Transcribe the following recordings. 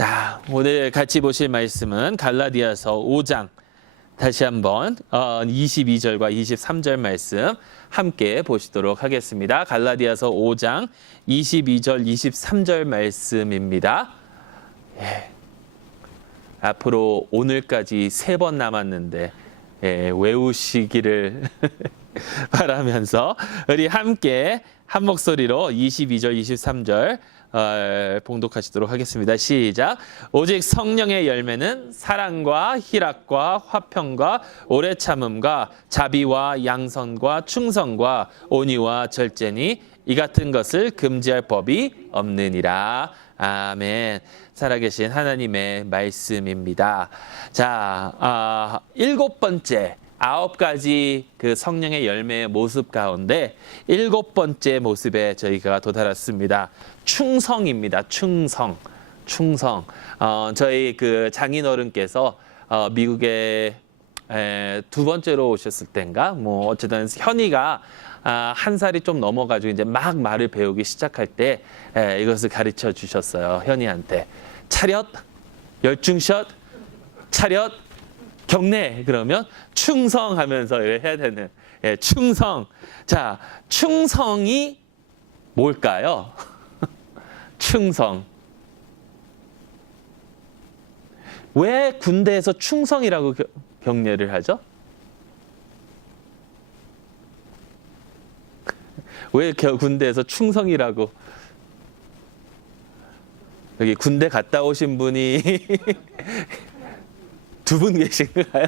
자, 오늘 같이 보실 말씀은 갈라디아서 5장 다시 한번 22절과 23절 말씀 함께 보시도록 하겠습니다. 갈라디아서 5장 22절, 23절 말씀입니다. 예. 앞으로 오늘까지 3번 남았는데 외우시기를 바라면서 우리 함께 한 목소리로 22절, 23절 봉독하시도록 하겠습니다. 시작. 오직 성령의 열매는 사랑과 희락과 화평과 오래 참음과 자비와 양선과 충성과 온유와 절제니 이 같은 것을 금지할 법이 없느니라. 아멘. 살아계신 하나님의 말씀입니다. 자, 7번째 9가지 그 성령의 열매의 모습 가운데 7번째 모습에 저희가 도달했습니다. 충성입니다. 충성. 저희 그 장인어른께서 미국에 2번째로 오셨을 때인가 뭐 어쨌든 현이가 1살이 좀 넘어가지고 이제 막 말을 배우기 시작할 때 이것을 가르쳐 주셨어요. 현이한테. 차렷, 열중샷, 차렷, 경례. 그러면 충성하면서 해야 되는 충성. 자, 충성이 뭘까요? 충성. 왜 군대에서 충성이라고 경례를 하죠? 왜 군대에서 충성이라고? 여기 군대 갔다 오신 분이 2분 계신가요?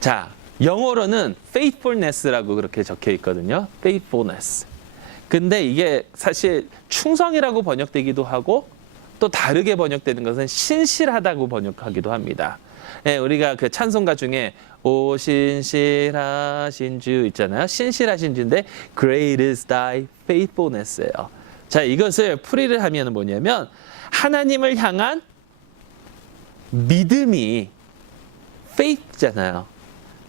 자, 영어로는 faithfulness라고 그렇게 적혀 있거든요. faithfulness. 근데 이게 사실 충성이라고 번역되기도 하고 또 다르게 번역되는 것은 신실하다고 번역하기도 합니다. 우리가 그 찬송가 중에 오 신실하신 주 있잖아요. 신실하신 주인데 Great is thy faithfulness예요. 자, 이것을 풀이를 하면 뭐냐면 하나님을 향한 믿음이 faith잖아요.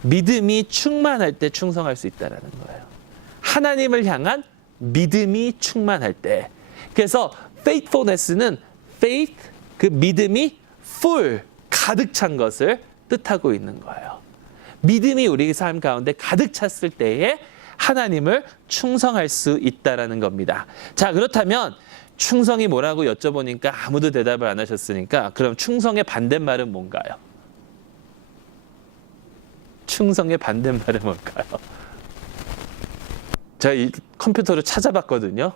믿음이 충만할 때 충성할 수 있다는 거예요. 하나님을 향한 믿음이 충만할 때. 그래서 faithfulness는 faith, 그 믿음이 full, 가득 찬 것을 뜻하고 있는 거예요. 믿음이 우리 삶 가운데 가득 찼을 때에 하나님을 충성할 수 있다는 겁니다. 자, 그렇다면 충성이 뭐라고 여쭤보니까 아무도 대답을 안 하셨으니까 그럼 충성의 반대말은 뭔가요? 충성의 반대말은 뭘까요? 제가 이 컴퓨터로 찾아봤거든요.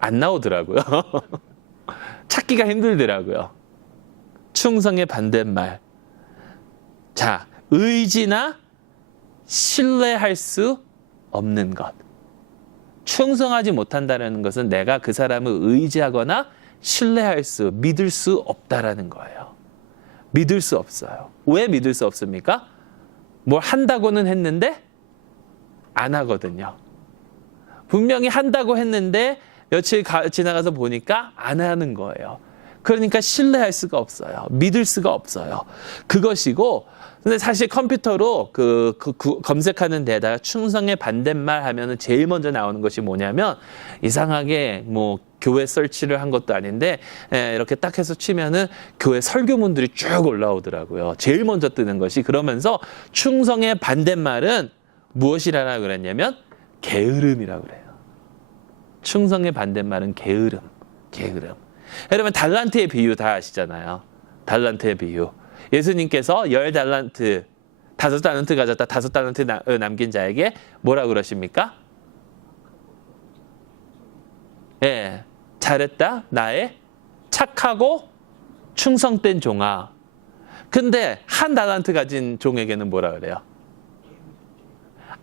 안 나오더라고요. 찾기가 힘들더라고요. 충성의 반대말. 자, 의지나 신뢰할 수 없는 것. 충성하지 못한다는 것은 내가 그 사람을 의지하거나 신뢰할 수, 믿을 수 없다라는 거예요. 믿을 수 없어요. 왜 믿을 수 없습니까? 뭘 한다고는 했는데 안 하거든요. 분명히 한다고 했는데 며칠 지나가서 보니까 안 하는 거예요. 그러니까 신뢰할 수가 없어요. 믿을 수가 없어요. 그것이고, 근데 사실 컴퓨터로 검색하는 데다가 충성의 반대말 하면은 제일 먼저 나오는 것이 뭐냐면 이상하게 뭐 교회 설치를 한 것도 아닌데 이렇게 딱 해서 치면은 교회 설교문들이 쭉 올라오더라고요. 제일 먼저 뜨는 것이. 그러면서 충성의 반대말은 무엇이라고 그랬냐면 게으름이라고 그래요. 충성의 반대말은 게으름. 여러분 달란트의 비유 다 아시잖아요. 달란트의 비유. 예수님께서 10달란트, 5달란트 가졌다 5달란트 남긴 자에게 뭐라고 그러십니까? 잘했다 나의 착하고 충성된 종아. 근데 1달란트 가진 종에게는 뭐라 그래요?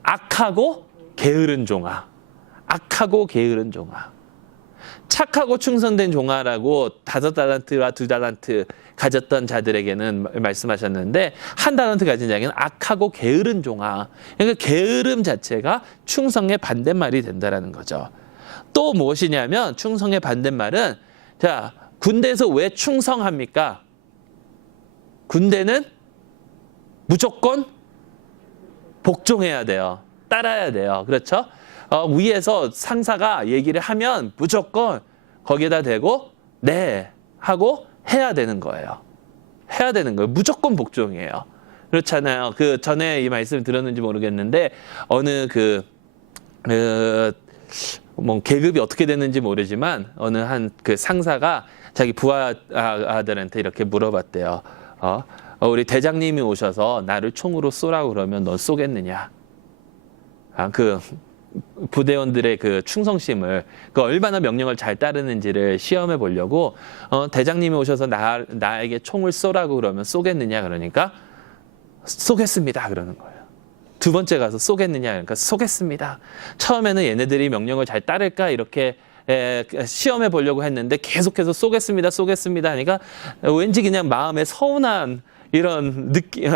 악하고 게으른 종아. 악하고 게으른 종아. 착하고 충성된 종아라고 5달란트와 2달란트 가졌던 자들에게는 말씀하셨는데 1달란트 가진 자에게는 악하고 게으른 종아. 그러니까 게으름 자체가 충성의 반대말이 된다는 거죠. 또 무엇이냐면 충성의 반대말은 자, 군대에서 왜 충성합니까? 군대는 무조건 복종해야 돼요. 따라야 돼요. 그렇죠? 위에서 상사가 얘기를 하면 무조건 거기에다 대고 네 하고 해야 되는 거예요. 해야 되는 거예요. 무조건 복종이에요. 그렇잖아요. 그 전에 이 말씀 들었는지 모르겠는데 어느 뭐 계급이 어떻게 됐는지 모르지만 어느 한 그 상사가 자기 부하 아들한테 이렇게 물어봤대요. 우리 대장님이 오셔서 나를 총으로 쏘라고 그러면 넌 쏘겠느냐? 그 부대원들의 그 충성심을 그 얼마나 명령을 잘 따르는지를 시험해 보려고 대장님이 오셔서 나에게 총을 쏘라고 그러면 쏘겠느냐? 그러니까 쏘겠습니다. 그러는 거예요. 두 번째 가서 쏘겠느냐? 그러니까 쏘겠습니다. 처음에는 얘네들이 명령을 잘 따를까 이렇게 시험해 보려고 했는데 계속해서 쏘겠습니다. 하니까 왠지 그냥 마음에 서운한 이런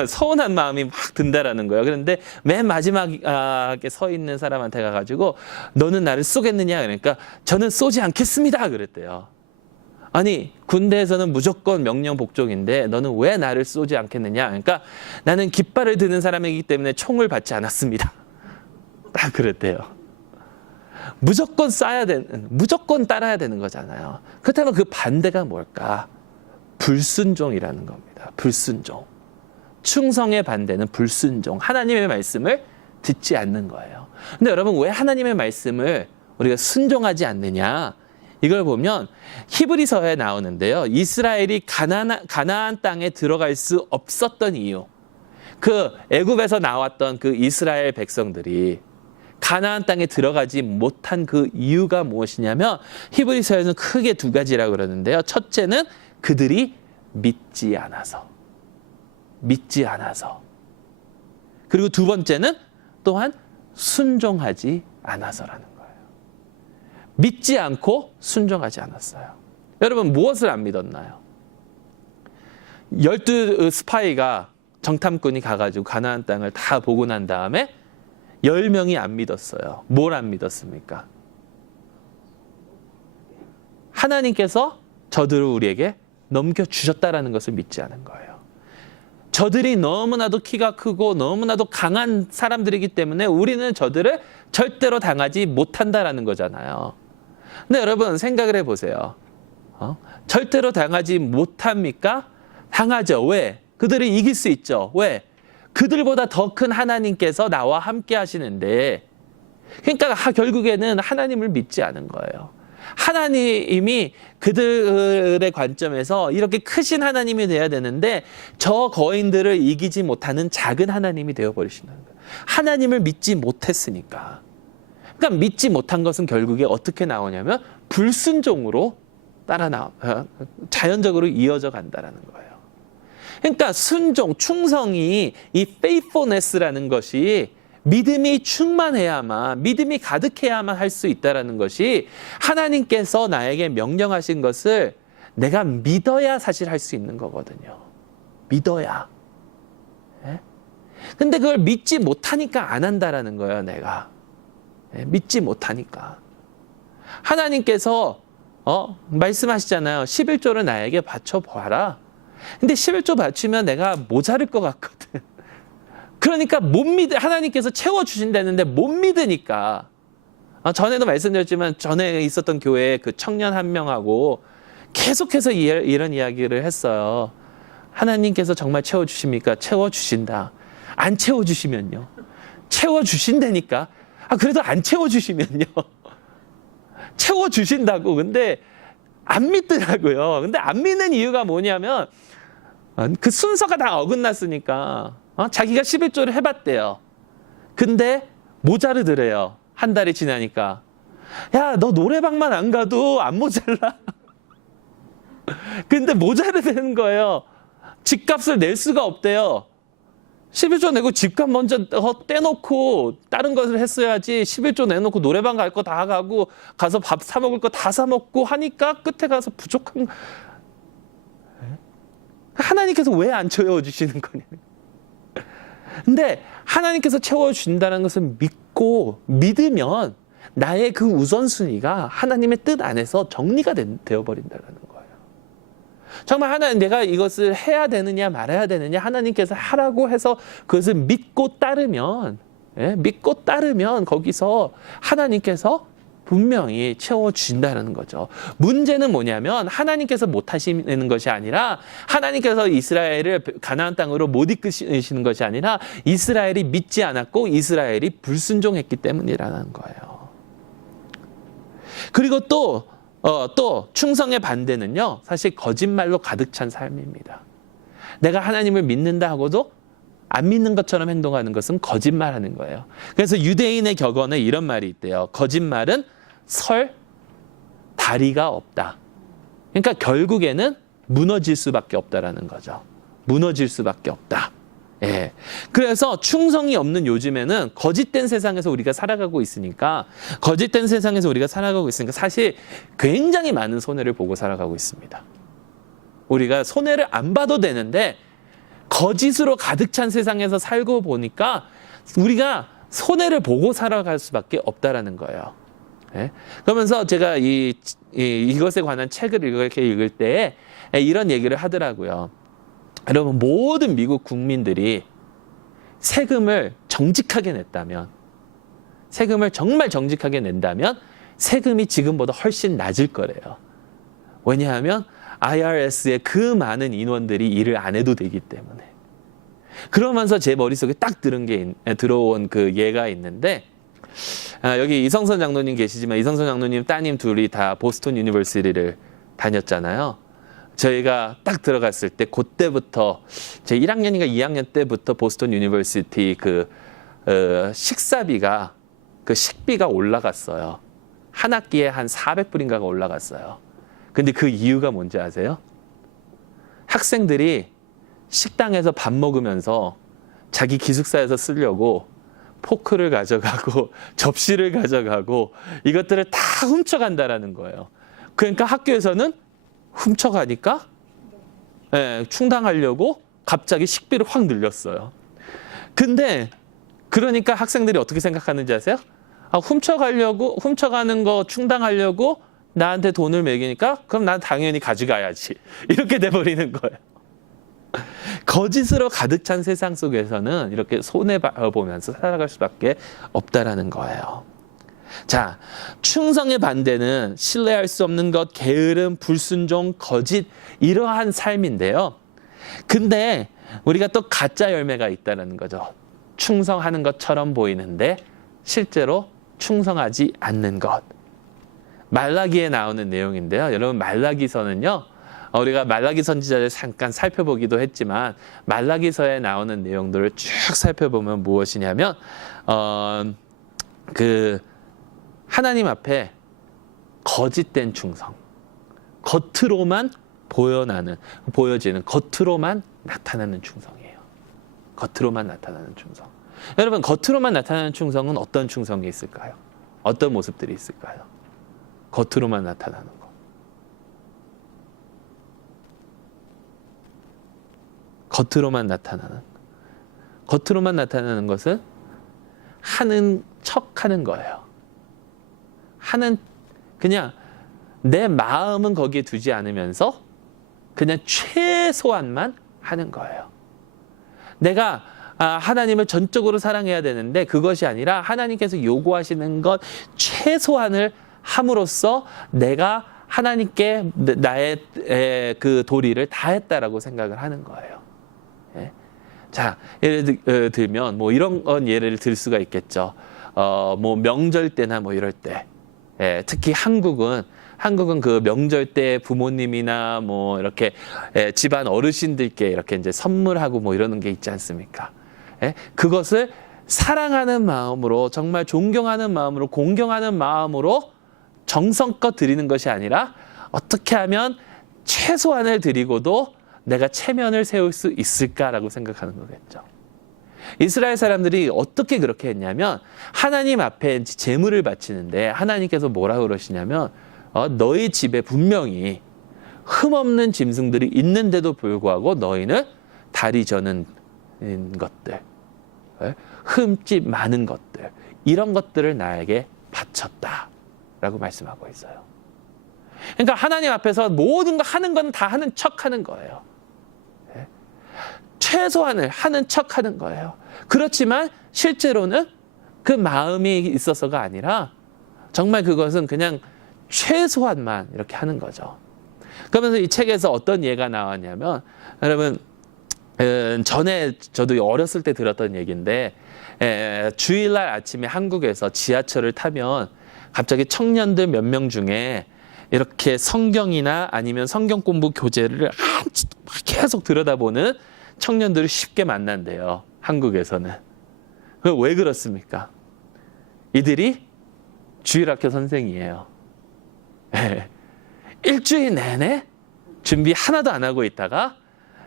서운한 마음이 막 든다라는 거예요. 그런데 맨 마지막에 서 있는 사람한테 가가지고 너는 나를 쏘겠느냐? 그러니까 저는 쏘지 않겠습니다. 그랬대요. 아니 군대에서는 무조건 명령 복종인데 너는 왜 나를 쏘지 않겠느냐? 그러니까 나는 깃발을 드는 사람이기 때문에 총을 받지 않았습니다. 딱 그랬대요. 무조건 무조건 따라야 되는 거잖아요. 그렇다면 그 반대가 뭘까? 불순종이라는 겁니다. 불순종. 충성의 반대는 불순종. 하나님의 말씀을 듣지 않는 거예요. 근데 여러분 왜 하나님의 말씀을 우리가 순종하지 않느냐? 이걸 보면 히브리서에 나오는데요. 이스라엘이 가나안 땅에 들어갈 수 없었던 이유. 그 애굽에서 나왔던 그 이스라엘 백성들이 가나안 땅에 들어가지 못한 그 이유가 무엇이냐면 히브리서에는 크게 두 가지라고 그러는데요. 첫째는 그들이 믿지 않아서. 그리고 두 번째는 또한 순종하지 않아서라는 거예요. 믿지 않고 순종하지 않았어요. 여러분 무엇을 안 믿었나요? 12 스파이가 정탐꾼이 가가지고 가나안 땅을 다 보고 난 다음에 10명이 안 믿었어요. 뭘 안 믿었습니까? 하나님께서 저들을 우리에게 넘겨주셨다라는 것을 믿지 않은 거예요. 저들이 너무나도 키가 크고 너무나도 강한 사람들이기 때문에 우리는 저들을 절대로 당하지 못한다라는 거잖아요. 근데 여러분 생각을 해보세요. 절대로 당하지 못합니까? 당하죠. 왜? 그들이 이길 수 있죠. 왜? 그들보다 더 큰 하나님께서 나와 함께 하시는데 그러니까 결국에는 하나님을 믿지 않은 거예요. 하나님이 그들의 관점에서 이렇게 크신 하나님이 돼야 되는데 저 거인들을 이기지 못하는 작은 하나님이 되어버리시는 거예요. 하나님을 믿지 못했으니까. 그러니까 믿지 못한 것은 결국에 어떻게 나오냐면 불순종으로 자연적으로 이어져 간다는 거예요. 그러니까 순종, 충성이 이 faithfulness라는 것이 믿음이 충만해야만, 믿음이 가득해야만 할 수 있다는 것이 하나님께서 나에게 명령하신 것을 내가 믿어야 사실 할 수 있는 거거든요. 믿어야. 근데 그걸 믿지 못하니까 안 한다라는 거예요, 내가. 믿지 못하니까. 하나님께서 말씀하시잖아요. 11조를 나에게 바쳐봐라. 근데 11조 바치면 내가 모자랄 것 같거든. 그러니까 하나님께서 채워주신다는데 못 믿으니까. 전에도 말씀드렸지만 전에 있었던 교회에 그 청년 한 명하고 계속해서 이런 이야기를 했어요. 하나님께서 정말 채워주십니까? 채워주신다. 안 채워주시면요. 채워주신다니까. 그래도 안 채워주시면요. 채워주신다고. 근데 안 믿더라고요. 근데 안 믿는 이유가 뭐냐면 그 순서가 다 어긋났으니까. 자기가 11조를 해봤대요. 근데 모자르더래요. 한 달이 지나니까. 야, 너 노래방만 안 가도 안 모자라. 근데 모자르다는 거예요. 집값을 낼 수가 없대요. 11조 내고 집값 먼저 떼놓고 다른 것을 했어야지 11조 내놓고 노래방 갈 거 다 가고 가서 밥 사 먹을 거 다 사 먹고 하니까 끝에 가서 부족한. 하나님께서 왜 안 채워주시는 거냐. 근데 하나님께서 채워준다는 것을 믿으면 나의 그 우선순위가 하나님의 뜻 안에서 정리가 되어버린다는 거예요. 정말 하나님 내가 이것을 해야 되느냐 말아야 되느냐 하나님께서 하라고 해서 그것을 믿고 따르면 거기서 하나님께서 분명히 채워준다는 거죠. 문제는 뭐냐면 하나님께서 못하시는 것이 아니라 하나님께서 이스라엘을 가나안 땅으로 못 이끄시는 것이 아니라 이스라엘이 믿지 않았고 이스라엘이 불순종했기 때문이라는 거예요. 그리고 또 충성의 반대는요. 사실 거짓말로 가득 찬 삶입니다. 내가 하나님을 믿는다 하고도 안 믿는 것처럼 행동하는 것은 거짓말하는 거예요. 그래서 유대인의 격언에 이런 말이 있대요. 거짓말은 설 다리가 없다. 그러니까 결국에는 무너질 수밖에 없다라는 거죠. 무너질 수밖에 없다. 예. 그래서 충성이 없는 요즘에는 거짓된 세상에서 우리가 살아가고 있으니까 사실 굉장히 많은 손해를 보고 살아가고 있습니다. 우리가 손해를 안 봐도 되는데 거짓으로 가득 찬 세상에서 살고 보니까 우리가 손해를 보고 살아갈 수밖에 없다라는 거예요. 예? 그러면서 제가 이것에 관한 책을 이렇게 읽을 때 이런 얘기를 하더라고요. 여러분, 모든 미국 국민들이 세금을 정직하게 냈다면, 세금을 정말 정직하게 낸다면 세금이 지금보다 훨씬 낮을 거래요. 왜냐하면 IRS의 그 많은 인원들이 일을 안 해도 되기 때문에. 그러면서 제 머릿속에 딱 들어온 그 예가 있는데, 여기 이성선 장로님 계시지만 이성선 장로님 따님 둘이 다 보스턴 유니버시티를 다녔잖아요. 저희가 딱 들어갔을 때 그때부터 제 1학년인가 2학년 때부터 보스턴 유니버시티 식사비가 식비가 올라갔어요. 한 학기에 한 400불인가가 올라갔어요. 근데 그 이유가 뭔지 아세요? 학생들이 식당에서 밥 먹으면서 자기 기숙사에서 쓰려고 포크를 가져가고 접시를 가져가고 이것들을 다 훔쳐간다라는 거예요. 그러니까 학교에서는 훔쳐가니까 충당하려고 갑자기 식비를 확 늘렸어요. 근데 그러니까 학생들이 어떻게 생각하는지 아세요? 훔쳐가는 거 충당하려고 나한테 돈을 매기니까 그럼 난 당연히 가져가야지. 이렇게 돼버리는 거예요. 거짓으로 가득 찬 세상 속에서는 이렇게 손해보면서 살아갈 수밖에 없다라는 거예요. 자, 충성의 반대는 신뢰할 수 없는 것, 게으름, 불순종, 거짓, 이러한 삶인데요. 근데 우리가 또 가짜 열매가 있다는 거죠. 충성하는 것처럼 보이는데 실제로 충성하지 않는 것. 말라기에 나오는 내용인데요. 여러분, 말라기서는요. 우리가 말라기 선지자를 잠깐 살펴보기도 했지만 말라기서에 나오는 내용들을 쭉 살펴보면 무엇이냐면 하나님 앞에 거짓된 충성, 겉으로만 보여지는 겉으로만 나타나는 충성이에요. 겉으로만 나타나는 충성. 여러분, 겉으로만 나타나는 충성은 어떤 충성이 있을까요? 어떤 모습들이 있을까요? 겉으로만 나타나는 거. 겉으로만 나타나는 것은 하는 척하는 거예요. 그냥 내 마음은 거기에 두지 않으면서 그냥 최소한만 하는 거예요. 내가 하나님을 전적으로 사랑해야 되는데 그것이 아니라 하나님께서 요구하시는 것 최소한을 함으로써 내가 하나님께 나의 그 도리를 다했다라고 생각을 하는 거예요. 예? 자, 예를 들면 뭐 이런 건 예를 들 수가 있겠죠. 뭐 명절 때나 뭐 이럴 때, 특히 한국은 그 명절 때 부모님이나 뭐 이렇게 집안 어르신들께 이렇게 이제 선물하고 뭐 이러는 게 있지 않습니까? 그것을 사랑하는 마음으로, 정말 존경하는 마음으로, 공경하는 마음으로 정성껏 드리는 것이 아니라 어떻게 하면 최소한을 드리고도 내가 체면을 세울 수 있을까라고 생각하는 거겠죠. 이스라엘 사람들이 어떻게 그렇게 했냐면 하나님 앞에 제물을 바치는데 하나님께서 뭐라고 그러시냐면 너희 집에 분명히 흠없는 짐승들이 있는데도 불구하고 너희는 다리 저는 것들, 흠집 많은 것들, 이런 것들을 나에게 바쳤다라고 말씀하고 있어요. 그러니까 하나님 앞에서 모든 거 하는 건 다 하는 척하는 거예요. 최소한을 하는 척하는 거예요. 그렇지만 실제로는 그 마음이 있어서가 아니라 정말 그것은 그냥 최소한만 이렇게 하는 거죠. 그러면서 이 책에서 어떤 예가 나왔냐면, 여러분, 전에 저도 어렸을 때 들었던 얘기인데, 주일날 아침에 한국에서 지하철을 타면 갑자기 청년들 몇 명 중에 이렇게 성경이나 아니면 성경 공부 교재를 계속 들여다보는 청년들을 쉽게 만난대요. 한국에서는. 왜 그렇습니까? 이들이 주일학교 선생이에요. 일주일 내내 준비 하나도 안 하고 있다가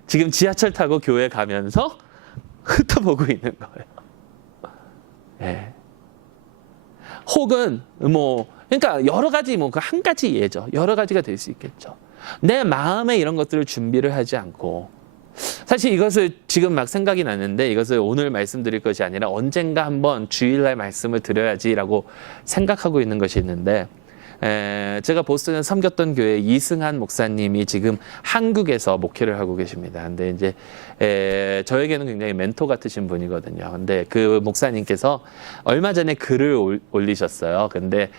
지금 지하철 타고 교회 가면서 흩어보고 있는 거예요. 혹은 그러니까 여러 가지 그 한 가지 예죠. 여러 가지가 될 수 있겠죠. 내 마음에 이런 것들을 준비를 하지 않고, 사실 이것을 지금 막 생각이 나는데 이것을 오늘 말씀드릴 것이 아니라 언젠가 한번 주일날 말씀을 드려야지라고 생각하고 있는 것이 있는데, 제가 보스턴에 섬겼던 교회 이승한 목사님이 지금 한국에서 목회를 하고 계십니다. 근데 이제 저에게는 굉장히 멘토 같으신 분이거든요. 근데 그 목사님께서 얼마 전에 글을 올리셨어요. 근데